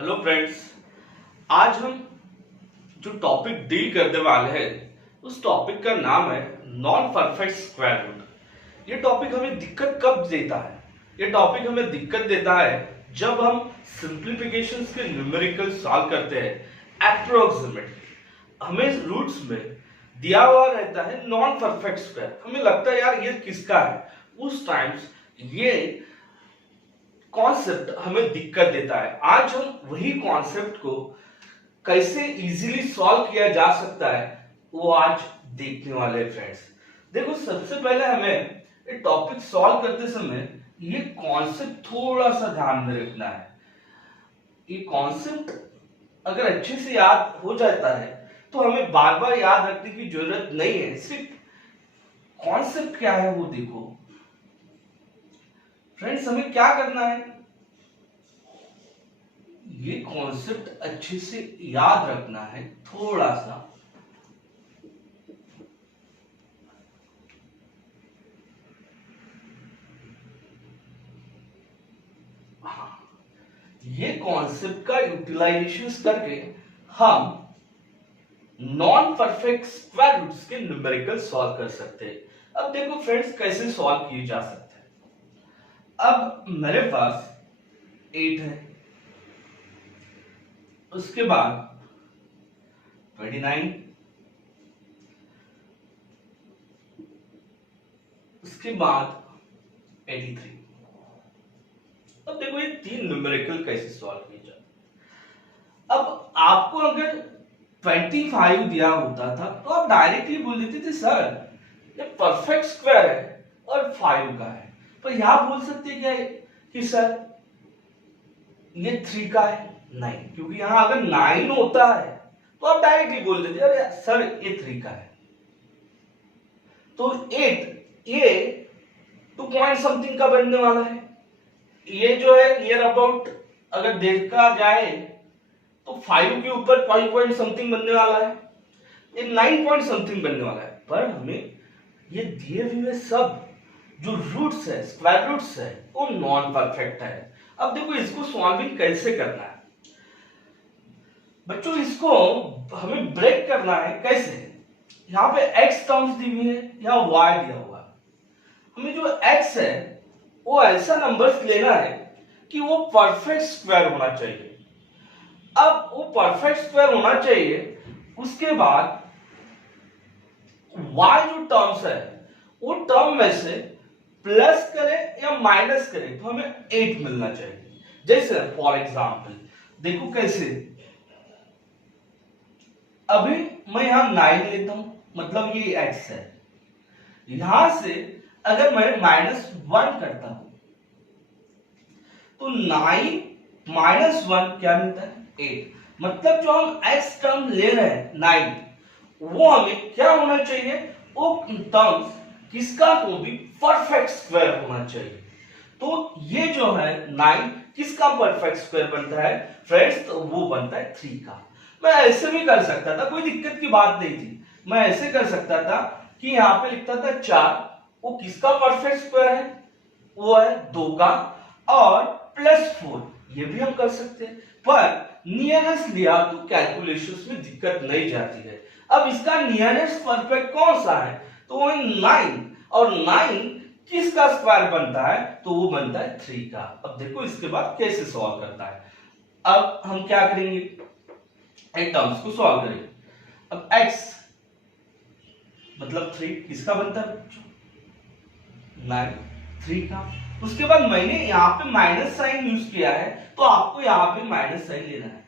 Hello friends, आज हम जो टॉपिक डील करने वाले हैं उस टॉपिक का नाम है नॉन परफेक्ट स्क्वायर रूट। ये टॉपिक हमें दिक्कत कब देता है? ये टॉपिक हमें दिक्कत देता है जब हम सिंप्लीफिकेशंस के न्यूमेरिकल सॉल्व करते हैं अप्रोक्सीमेटली। हमें रूट्स में दिया हुआ रहता है नॉन परफेक्ट स्क्वायर, हमें लगता है यार ये किसका है, उस टाइम्स ये कॉन्सेप्ट हमें दिक्कत देता है। आज हम वही कॉन्सेप्ट को कैसे इजीली सॉल्व किया जा सकता है वो आज देखने वाले हैं फ्रेंड्स। देखो, सबसे पहले हमें ये टॉपिक सॉल्व करते समय ये कॉन्सेप्ट थोड़ा सा ध्यान में रखना है। ये कॉन्सेप्ट अगर अच्छे से याद हो जाता है तो हमें बार बार याद रखने की जरूरत नहीं है। सिर्फ कॉन्सेप्ट क्या है वो देखो फ्रेंड्स। हमें क्या करना है, ये कॉन्सेप्ट अच्छे से याद रखना है थोड़ा सा। हाँ, ये कॉन्सेप्ट का यूटिलाइजेशन करके हम नॉन परफेक्ट स्क्वायर रूट्स के न्यूमेरिकल सॉल्व कर सकते हैं। अब देखो फ्रेंड्स, कैसे सॉल्व किए जा सकते हैं। अब मेरे पास 8 है, उसके बाद 29, उसके बाद 83। अब देखो ये तीन न्यूमेरिकल कैसे सॉल्व किए जाते। अब आपको अगर 25 दिया होता था तो आप डायरेक्टली बोल देते थे सर ये परफेक्ट स्क्वायर है और 5 का है। तो यहां बोल सकते क्या है कि सर ये 3 का है? नहीं, क्योंकि यहां अगर 9 होता है तो आप डायरेक्टली बोल देते अरे सर ये 3 का है। तो 8 ये 2 पॉइंट समथिंग का बनने वाला है। ये जो है नियर अबाउट अगर देखा जाए तो 5 के ऊपर 5 पॉइंट समथिंग बनने वाला है, ये 9 पॉइंट समथिंग बनने वाला है। पर हमें ये दिए हुए सब जो रूट्स है, स्क्वायर रूट्स है, वो नॉन परफेक्ट है। अब देखो इसको सॉल्विंग कैसे करना है बच्चों, इसको हमें ब्रेक करना है। कैसे? यहाँ पे x टर्म्स दी हुई है, यहाँ y दिया हुआ है। हमें जो x है वो ऐसा नंबर्स लेना है कि वो परफेक्ट स्क्वायर होना चाहिए। अब वो परफेक्ट स्क्वायर होना चाहिए, उसके बाद y जो टर्म्स है वो टर्म में से प्लस करे या माइनस करे तो हमें 8 मिलना चाहिए। जैसे फॉर एग्जांपल देखो कैसे, अभी मैं यहां 9 लेता हूं, मतलब ये x है। यहां से अगर मैं -1 करता हूं तो 9 -1 क्या मिलता है? 8। मतलब जो हम x टर्म ले रहे हैं 9, वो हमें क्या होना चाहिए, वो टर्म्स किसका को भी परफेक्ट स्क्वायर होना चाहिए। तो ये जो है 9 किसका परफेक्ट स्क्वायर बनता है फ्रेंड्स? तो वो बनता है 3 का। मैं ऐसे भी कर सकता था, कोई दिक्कत की बात नहीं थी। मैं ऐसे कर सकता था कि यहां पे लिखता था 4, वो किसका परफेक्ट स्क्वायर है? वो है 2 का, और +4, ये भी हम कर सकते हैं। पर नियरेस्ट लिया तो कैलकुलेशंस में दिक्कत नहीं जाती है। अब इसका नियरेस्ट परफेक्ट कौन सा है? तो वो 9, और 9 किसका स्क्वायर बनता है? तो वो बनता है 3 का। अब देखो इसके बाद कैसे सॉल्व करता है। अब हम क्या करेंगे, एक टर्म्स को सॉल्व करेंगे। अब x मतलब 3 किसका बनता है बच्चों? 9, 3 का। उसके बाद मैंने यहाँ पे माइनस साइन यूज किया है तो आपको यहाँ पे माइनस साइन लेना है।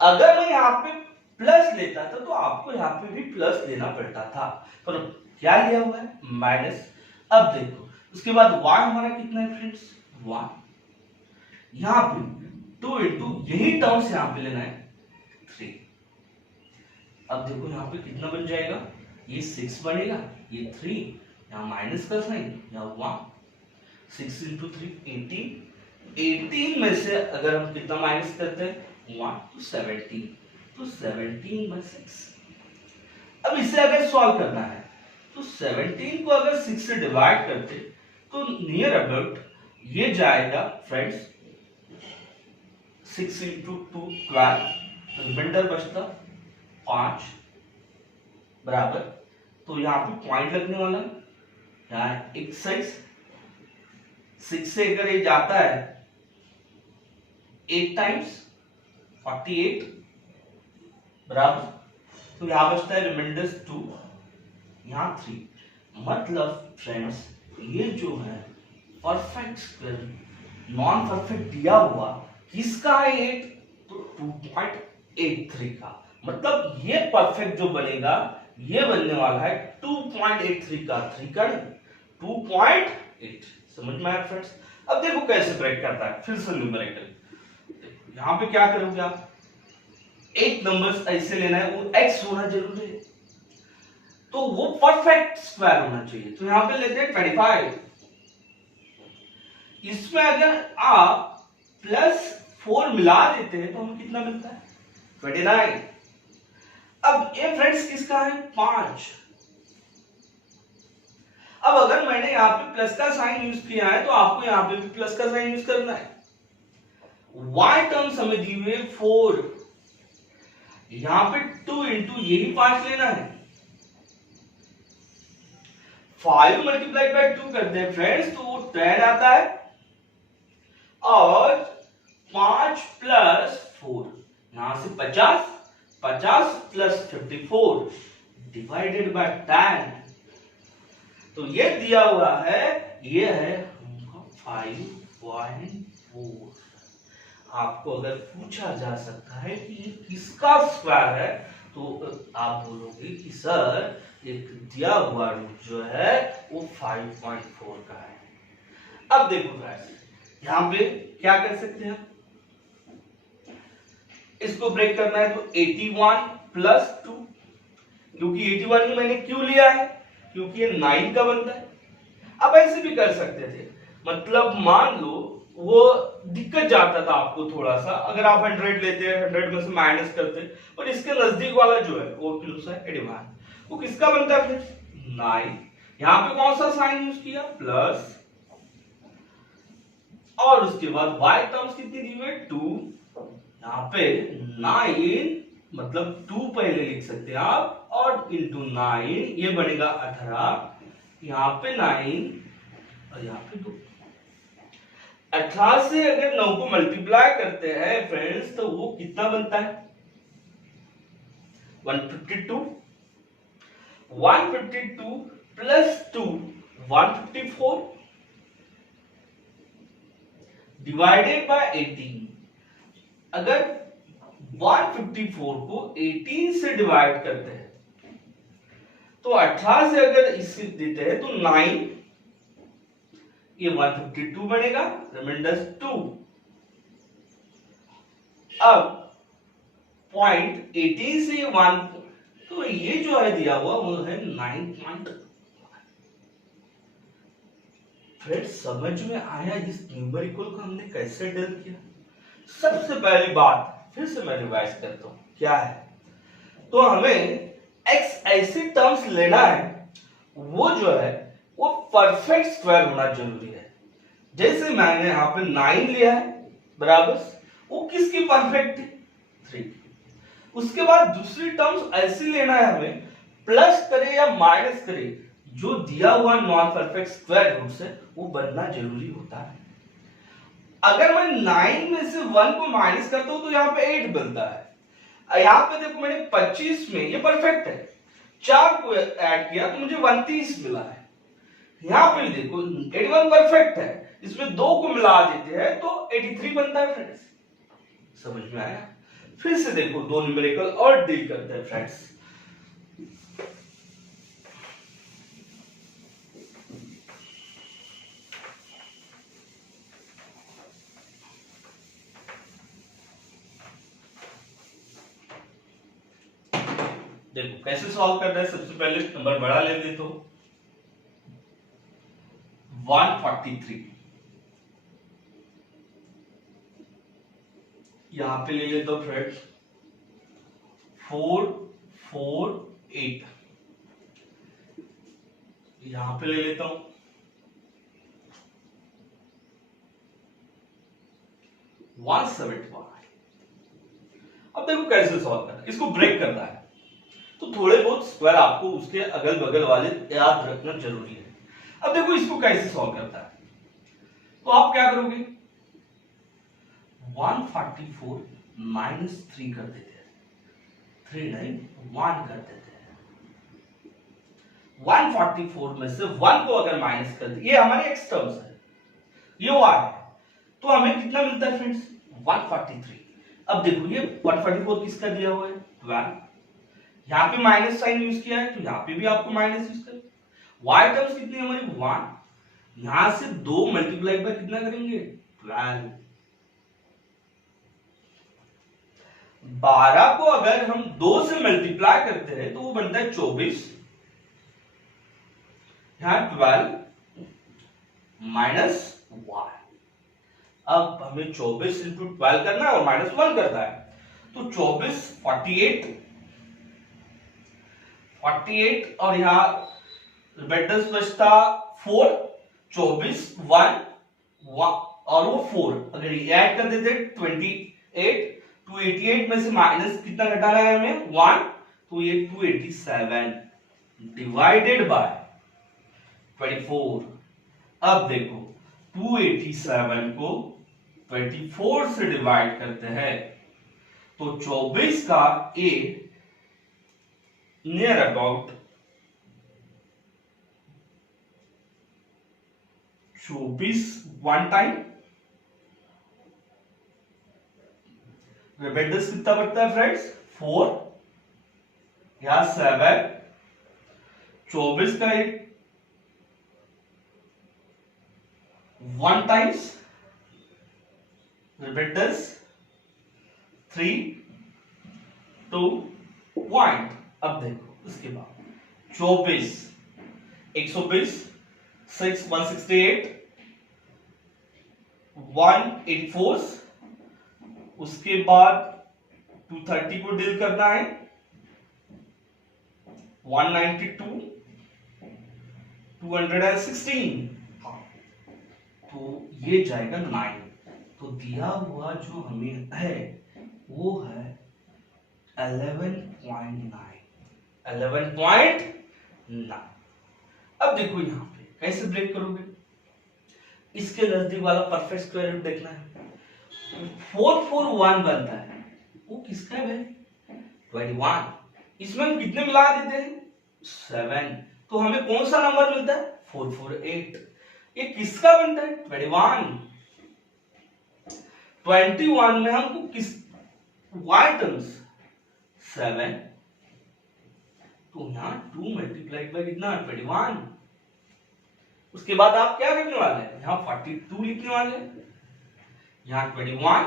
अगर मैं यहाँ पे प्लस लेता था तो आपको यहाँ पे भी प्लस लेना पड़ता था, पर क्या लिया हुआ है? माइनस। अब देखो उसके बाद y हमारा कितना है फ्रेंड्स? 1। यहाँ पे 2 इंटू यही टर्म्स यहाँ पे लेना है 3। अब देखो यहाँ पे कितना बन जाएगा, ये 6 बनेगा, ये 3, यहाँ माइनस का साइन, यहाँ 1। 6 इंटू 3 18। 18 में से अगर हम कितना माइनस करते हैं 1 तो 17, तो 17/6। अब इसे अगर सॉल्व करना है तो 17 को अगर 6 से डिवाइड करते तो नियर अबाउट ये जाएगा फ्रेंड्स 6 इंटू 2 12, रिमाइंडर बचता 5 बराबर, तो यहाँ पे पॉइंट लगने वाला यहाँ 6 से अगर ये जाता है 8 टाइम्स 48 बराबर, तो यहाँ बचता है रिमाइंडर 2, यहाँ 3। मतलब फ्रेंड्स ये जो है परफेक्ट स्क्वायर नॉन परफेक्ट दिया हुआ किसका है 8, तो 2.83 का। मतलब ये परफेक्ट जो बनेगा ये बनने वाला है 2.83 का, 3 का 2.8। समझ में आया फ्रेंड्स। अब देखो कैसे ब्रेक करता है, फिर से न्यूमेरिकल। यहां पे क्या करोगे आप, 8 नंबर्स ऐसे लेना है, वो x होना जरूरी है, तो वो परफेक्ट स्क्वायर होना चाहिए। तो यहां पे लेते हैं 25। इसमें अगर आप +4 मिला देते हैं तो हमें कितना मिलता है 29। अब ये फ्रेंड्स किसका है 5। अब अगर मैंने यहाँ पे प्लस का साइन यूज किया है तो आपको यहाँ पे भी प्लस का साइन यूज करना है। y टर्म्स हमें दी हुई 4, यहां पे 2 इंटू यही 5 लेना है। 5 मल्टीप्लाई बाय 2 करते हैं फ्रेंड्स तो वो 10 आता है, और 5 प्लस 4 यहां से 50 प्लस 54 डिवाइडेड बाय 10, तो ये दिया हुआ है, ये है 5.4। आपको अगर पूछा जा सकता है कि ये किसका स्क्वायर है तो आप बोलोगे कि सर एक दिया हुआ रूट जो है वो 5.4 का है। अब देखो फ्रेंड्स यहां पे क्या कर सकते हैं, इसको ब्रेक करना है तो 81 प्लस 2, क्योंकि 81 ही मैंने क्यों लिया है, क्योंकि ये 9 का बनता है। अब ऐसे भी कर सकते थे, मतलब मान लो वो दिक्कत जाता था आपको थोड़ा सा, अगर आप 100 लेते 100 में से माइनस करते, और इसके नजदीक वाला जो है वो क्लोज है 81, वो किसका बनता है फिर 9। यहां पे कौन सा साइन यूज किया प्लस, और उसके बाद y टर्म्स कितनी दी हुई 2, यहाँ पे 9 मतलब 2 पहले लिख सकते हैं आप, और इंटू 9 ये बनेगा 18, यहाँ पे 9 और यहाँ पे 2। 18 से अगर 9 को मल्टीप्लाई करते हैं फ्रेंड्स तो वो कितना बनता है 152 प्लस 2 154 डिवाइडेड बाय 18। अगर 154 को 18 से डिवाइड करते हैं तो 18 से अगर इसे देते हैं तो 9, ये 152 बनेगा, रिमाइंडर 2। अब पॉइंट 18 से 1, तो ये जो है दिया हुआ वो है 9. फ्रेंड्स समझ में आया इस न्यूमेरिकल को हमने कैसे डील किया। सबसे पहली बात फिर से मैं रिवाइज करता हूं, क्या है, तो हमें x ऐसे टर्म्स लेना है वो जो है वो परफेक्ट स्क्वायर होना जरूरी है। जैसे मैंने यहाँ पे 9 लिया है बराबर, वो किसकी परफेक्ट है 3। उसके बाद दूसरी टर्म्स ऐसे लेना है हमें, प्लस करे या माइनस करे, जो दिया हुआ नॉन परफेक्ट स्क्वायर रूट है वो बनना जरूरी होता है। अगर मैं 9 में से 1 को माइनस करता हूं तो यहाँ पे 8 बनता है। यहाँ पे देखो मैंने 25 में, ये परफेक्ट है, 4 को ऐड किया तो मुझे 29 मिला है। यहाँ पे देखो 81 परफेक्ट है, इसमें 2 को मिला देते हैं तो 83 बनता है फ्रेंड्स। समझ में आया। फिर से देखो दो न्यूमेरिकल और डील करते हैं फ्रेंड्स। देखो कैसे सॉल्व कर रहे हैं। सबसे पहले नंबर बड़ा ले लेते हो 143, यहां पे ले लेते हो फ्रेंड्स 448, यहां पे ले लेता हूं 175, अब देखो कैसे सॉल्व करना है, इसको ब्रेक करना है तो थोड़े बहुत स्क्वायर आपको उसके अगल बगल वाले याद रखना जरूरी है। अब देखो इसको कैसे सॉल्व करता है, तो आप क्या करोगे 144 माइनस 3 कर देते हैं, 3 नहीं 1 कर देते हैं। 144 में से 1 को अगर माइनस कर दे, ये हमारे एक्स टर्म्स है, ये y है, तो हमें कितना मिलता है फ्रेंड्स 143। अब देखो ये 144 किसका दिया हुआ है 12, यहाँ पे माइनस साइन यूज किया है तो यहाँ पे भी आपको माइनस यूज कर। y टर्म्स कितनी है हमारी 1, यहां से 2 मल्टीप्लाई बाय कितना करेंगे 12। 12 को अगर हम 2 से मल्टीप्लाई करते हैं तो वो बनता है 24, यहां 12 माइनस 1। अब हमें 24 इंटू 12 करना है और माइनस 1 करना है, तो 24 48 और यहां रिमाइंडर्स बचता 4, 24 1 और वो 4, अगर ये ऐड कर देते 28, 288 में से माइनस कितना घटाना है हमें 1, तो ये 287 डिवाइडेड बाय 24। अब देखो 287 को 24 से डिवाइड करते हैं तो 24 का a near about 24 one time, reminders कितना बढ़ता है फ्रेंड्स 4 या 7, 24 का एक 1 टाइम्स, रिमाइंडर्स 3 2 पॉइंट। अब देखो इसके बाद 24 120 6 168 184, उसके बाद 230 को डील करना है 192 216, तो ये जाएगा 9। तो दिया हुआ जो हमें है वो है 11.9। अब देखो यहां पे कैसे ब्रेक करोगे, इसके नजदीक वाला परफेक्ट स्क्वायर रूट देखना है। 441 बनता है, वो किसका है 21, इसमें हम कितने मिला देते हैं 7, तो हमें कौन सा नंबर मिलता है 448। ये किसका बनता है 21 में हमको किस y टर्म्स 7, तो यहां 2 मल्टीप्लाइड बाय कितना 21। उसके बाद आप क्या करने वाले हैं, यहां 42 लिखने वाले हैं, यहां 21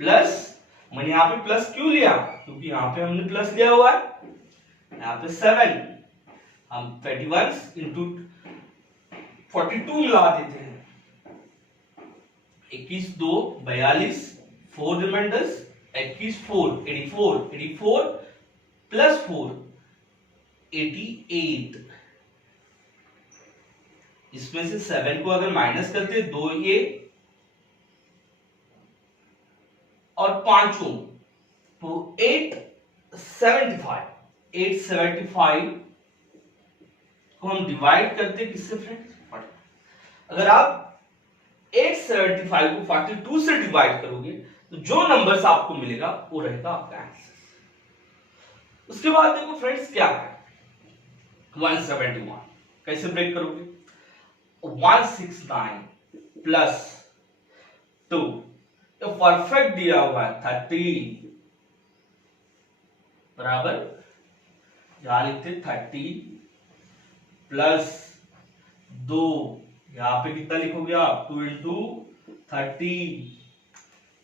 प्लस, मैंने यहां पे प्लस क्यों लिया क्योंकि यहां पे हमने प्लस लिया हुआ है, यहां पे 7, हम 21 इंटू 42 मिला देते हैं, 21 2 42, 4 रिमाइंडर्स 21 4 84 प्लस 4 88। इसमें से 7 को अगर माइनस करते 2 ये और 5 तो 875 को हम डिवाइड करते किससे फ्रेंड्स, अगर आप 875 को 42 से डिवाइड करोगे तो जो नंबर्स आपको मिलेगा वो रहेगा आपका आंसर। उसके बाद देखो फ्रेंड्स क्या है 171 कैसे ब्रेक करोगे, 169 प्लस 2, तो परफेक्ट दिया हुआ है 30 बराबर, यहां लिखते 30 प्लस 2, यहां पे कितना लिखोगे आप 2 इंटू 30,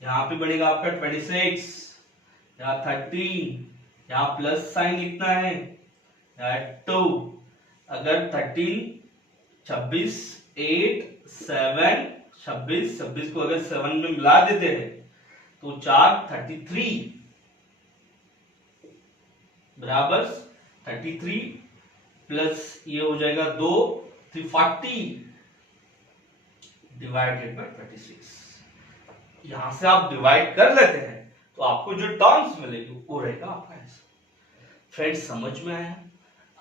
यहां पे बढ़ेगा आपका 26, यहां 13, यहां प्लस साइन लिखना है, यहां 2, अगर 13 26 8 7 26 को अगर 7 में मिला देते हैं तो 4 33 बराबर 33 प्लस ये हो जाएगा 2 340 डिवाइडेड बाय 26। यहां से आप डिवाइड कर लेते हैं तो आपको जो टर्म्स मिलेगी वो रहेगा आपका आंसर। फ्रेंड्स, समझ में आया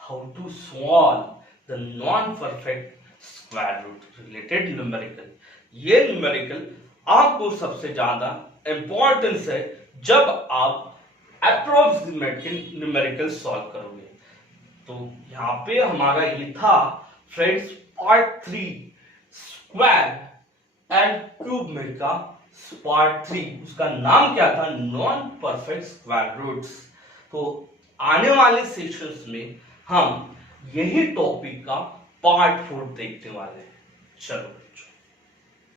how to solve the non perfect square root related numerical. ये न्यूमेरिकल आपको सबसे ज्यादा इंपॉर्टेंस है जब आप अप्रोक्सीमेटिंग न्यूमेरिकल सॉल्व करोगे। तो यहाँ पे हमारा ये था friends part 3 square and cube में का पार्ट 3, उसका नाम क्या था, नॉन परफेक्ट स्क्वायर रूट्स। तो आने वाले सेशंस में हम यही टॉपिक का पार्ट 4 देखने वाले हैं। चलो।